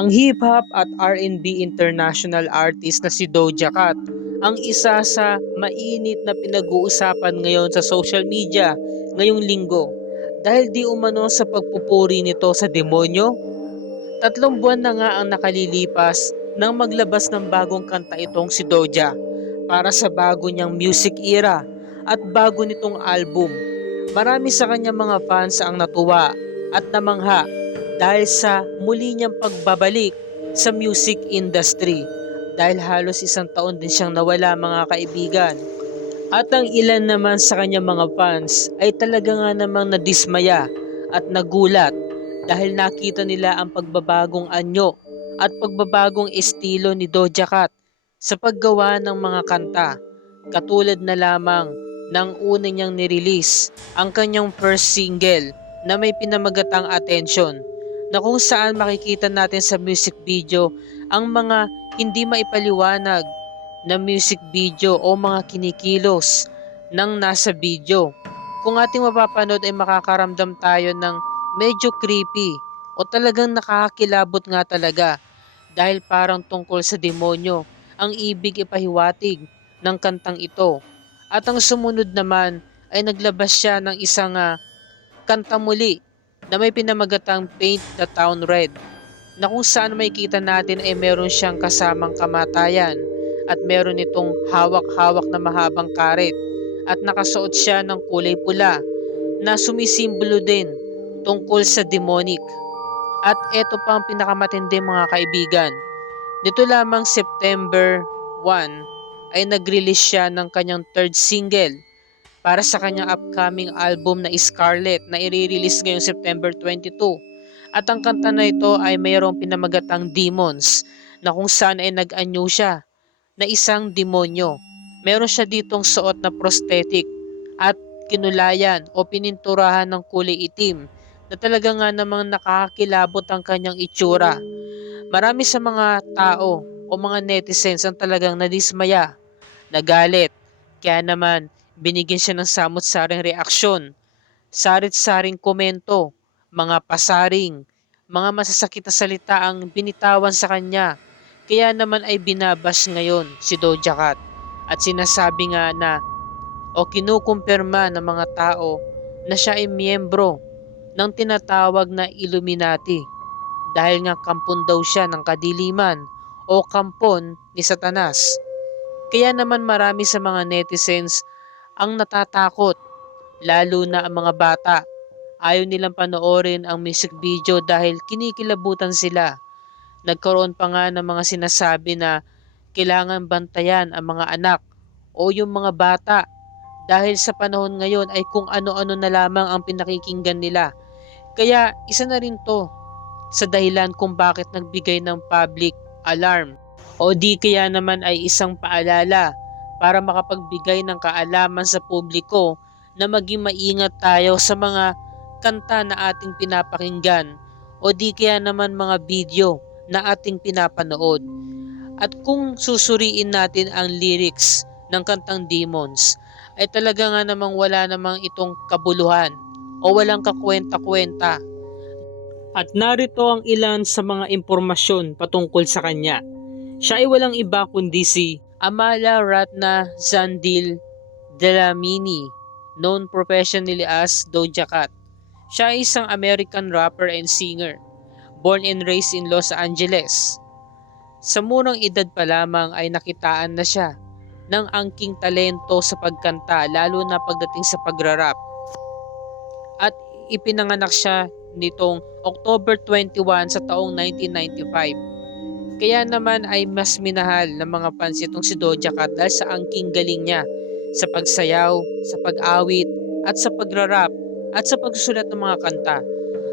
Ang hip-hop at R&B international artist na si Doja Cat ang isa sa mainit na pinag-uusapan ngayon sa social media ngayong linggo dahil di umano sa pagpupuri nito sa demonyo. 3 buwan na nga ang nakalilipas nang maglabas ng bagong kanta itong si Doja para sa bago niyang music era at bago nitong album. Marami sa kanyang mga fans ang natuwa at namangha dahil sa muli niyang pagbabalik sa music industry dahil halos 1 taon din siyang nawala, mga kaibigan. At ang ilan naman sa kanyang mga fans ay talaga nga namang nadismaya at nagulat dahil nakita nila ang pagbabagong anyo at pagbabagong estilo ni Doja Cat sa paggawa ng mga kanta, katulad na lamang ng una niyang nirelease ang kanyang first single na may pinamagatang Attention, na kung saan makikita natin sa music video ang mga hindi maipaliwanag na music video o mga kinikilos ng nasa video. Kung ating mapapanood ay makakaramdam tayo ng medyo creepy o talagang nakakakilabot nga talaga dahil parang tungkol sa demonyo ang ibig ipahiwatig ng kantang ito. At ang sumunod naman ay naglabas siya ng isang kanta muli na may pinamagatang Paint the Town Red, na kung saan makikita natin ay meron siyang kasamang kamatayan at meron itong hawak-hawak na mahabang karet at nakasuot siya ng kulay pula na sumisimbolo din tungkol sa demonic. At eto pa ang pinakamatindi, mga kaibigan. Dito lamang September 1 ay nag-release siya ng kanyang third single para sa kanyang upcoming album na Scarlet na i-release ngayong September 22. At ang kanta na ito ay mayroong pinamagatang Demons, na kung saan ay nag-anyo siya na isang demonyo. Meron siya ditong suot na prosthetic at kinulayan o pininturahan ng kulay itim na talaga nga namang nakakakilabot ang kanyang itsura. Marami sa mga tao o mga netizens ang talagang nadismaya, nagalit, kaya naman binigyan siya ng samot-saring reaksyon, sarit-saring komento, mga pasaring, mga masasakit na salita ang binitawan sa kanya. Kaya naman ay binabash ngayon si Doja Cat at sinasabi nga na o kinukumpirma ng mga tao na siya ay miyembro ng tinatawag na Illuminati dahil nga kampon daw siya ng kadiliman o kampon ni Satanas. Kaya naman marami sa mga netizens ang natatakot, lalo na ang mga bata. Ayaw nilang panoorin ang music video dahil kinikilabutan sila. Nagkaroon pa nga ng mga sinasabi na kailangan bantayan ang mga anak o yung mga bata dahil sa panahon ngayon ay kung ano-ano na lamang ang pinakikinggan nila. Kaya isa na rin to sa dahilan kung bakit nagbigay ng public alarm o di kaya naman ay isang paalala para makapagbigay ng kaalaman sa publiko na maging maingat tayo sa mga kanta na ating pinapakinggan o di kaya naman mga video na ating pinapanood. At kung susuriin natin ang lyrics ng kantang Demons, ay talaga nga namang wala namang itong kabuluhan o walang kakwenta-kwenta. At narito ang ilan sa mga impormasyon patungkol sa kanya. Siya ay walang iba kundi si Amala Ratna Zandil Dlamini, known professionally as Doja Cat. Siya ay isang American rapper and singer, born and raised in Los Angeles. Sa murang edad pa lamang ay nakitaan na siya ng angking talento sa pagkanta, lalo na pagdating sa pagrarap. At ipinanganak siya nitong October 21 sa taong 1995. Kaya naman ay mas minahal ng mga fans itong si Doja Cat dahil sa angking galing niya sa pagsayaw, sa pag-awit, at sa pagrarap, at sa pagsusulat ng mga kanta.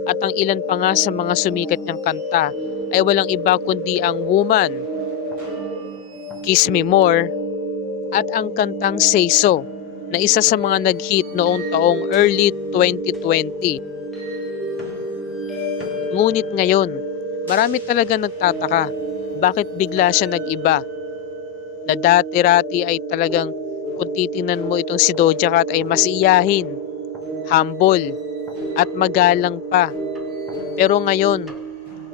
At ang ilan pa nga sa mga sumikat niyang kanta ay walang iba kundi ang Woman, Kiss Me More, at ang kantang Say So, na isa sa mga nag-hit noong taong early 2020. Ngunit ngayon, marami talaga nagtataka bakit bigla siya nag-iba, na dati-rati ay talagang kung titingnan mo itong si Doja Cat ay masiyahin, humble, at magalang pa. Pero ngayon,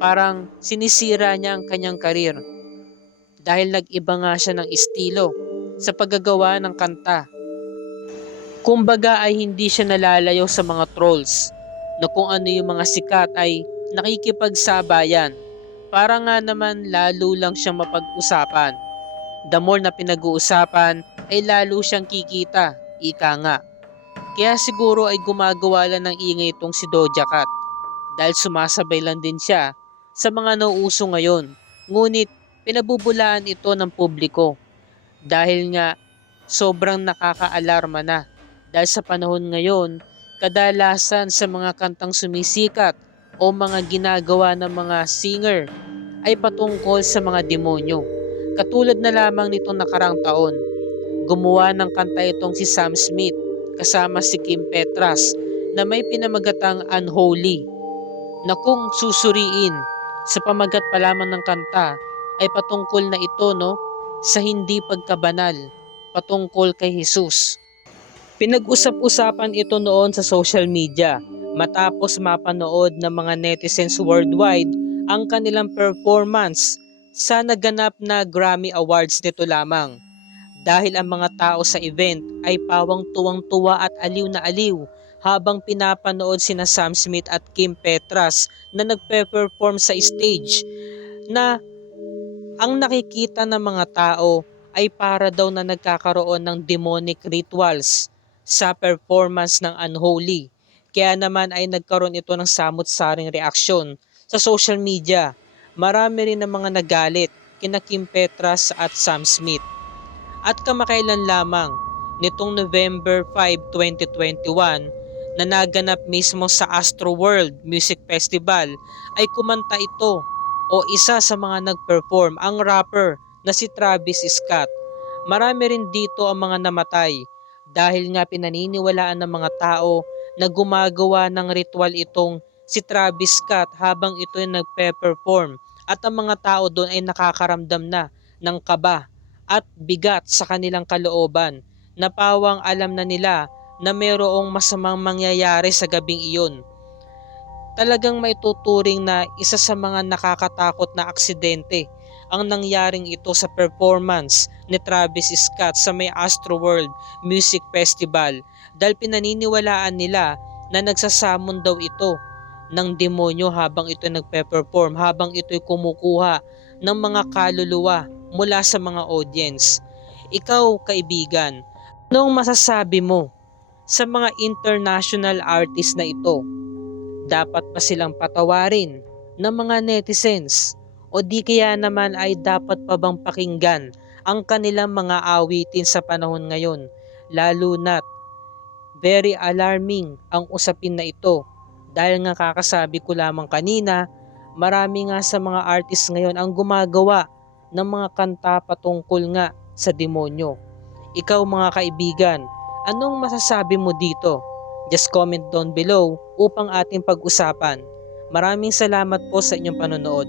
Parang sinisira niya ang kanyang karir dahil nag-iba nga siya ng estilo sa paggagawa ng kanta. Kumbaga ay hindi siya nalalayo sa mga trolls na kung ano yung mga sikat ay nakikipagsabayan. Para nga naman lalo lang siyang mapag-usapan. The more na pinag-uusapan ay lalo siyang kikita, ika nga. Kaya siguro ay gumagawa lang ng ingay itong si Doja Cat dahil sumasabay lang din siya sa mga nauuso ngayon. Ngunit pinabubulaan ito ng publiko dahil nga sobrang nakakaalarma na. Dahil sa panahon ngayon, kadalasan sa mga kantang sumisikat o mga ginagawa ng mga singer ay patungkol sa mga demonyo. Katulad na lamang nitong nakarang taon, gumawa ng kanta itong si Sam Smith kasama si Kim Petras na may pinamagatang Unholy na kung susuriin sa pamagat pa lamang ng kanta ay patungkol na ito sa hindi pagkabanal patungkol kay Jesus. Pinag-usap-usapan ito noon sa social media matapos mapanood ng mga netizens worldwide ang kanilang performance sa naganap na Grammy Awards nito lamang. Dahil ang mga tao sa event ay pawang tuwang-tuwa at aliw na aliw habang pinapanood sina Sam Smith at Kim Petras na nagpe-perform sa stage na ang nakikita ng mga tao ay para daw na nagkakaroon ng demonic rituals sa performance ng Unholy. Kaya naman ay nagkaroon ito ng samot-saring reaksyon sa social media. Marami rin ng mga nagalit kina Kim Petras at Sam Smith. At kamakailan lamang nitong November 5, 2021 na naganap mismo sa Astroworld Music Festival ay kumanta ito o isa sa mga nag-perform ang rapper na si Travis Scott. Marami rin dito ang mga namatay dahil nga pinaniniwalaan ng mga tao na gumagawa ng ritual itong si Travis Scott habang ito ay nagpe-perform at ang mga tao doon ay nakakaramdam na ng kaba at bigat sa kanilang kalooban na pawang alam na nila na mayroong masamang mangyayari sa gabing iyon. Talagang may tuturing na isa sa mga nakakatakot na aksidente ang nangyaring ito sa performance ni Travis Scott sa may Astroworld Music Festival dahil pinaniniwalaan nila na nagsasamon daw ito ng demonyo habang ito nagpe-perform, habang ito'y kumukuha ng mga kaluluwa mula sa mga audience. Ikaw, kaibigan, anong masasabi mo sa mga international artist na ito? Dapat pa silang patawarin ng mga netizens o di kaya naman ay dapat pa bang pakinggan ang kanilang mga awitin sa panahon ngayon, lalo na't very alarming ang usapin na ito dahil nga kakasabi ko lamang kanina, marami nga sa mga artist ngayon ang gumagawa ng mga kanta patungkol nga sa demonyo. Ikaw mga kaibigan, anong masasabi mo dito? Just comment down below upang ating pag-usapan. Maraming salamat po sa inyong panonood.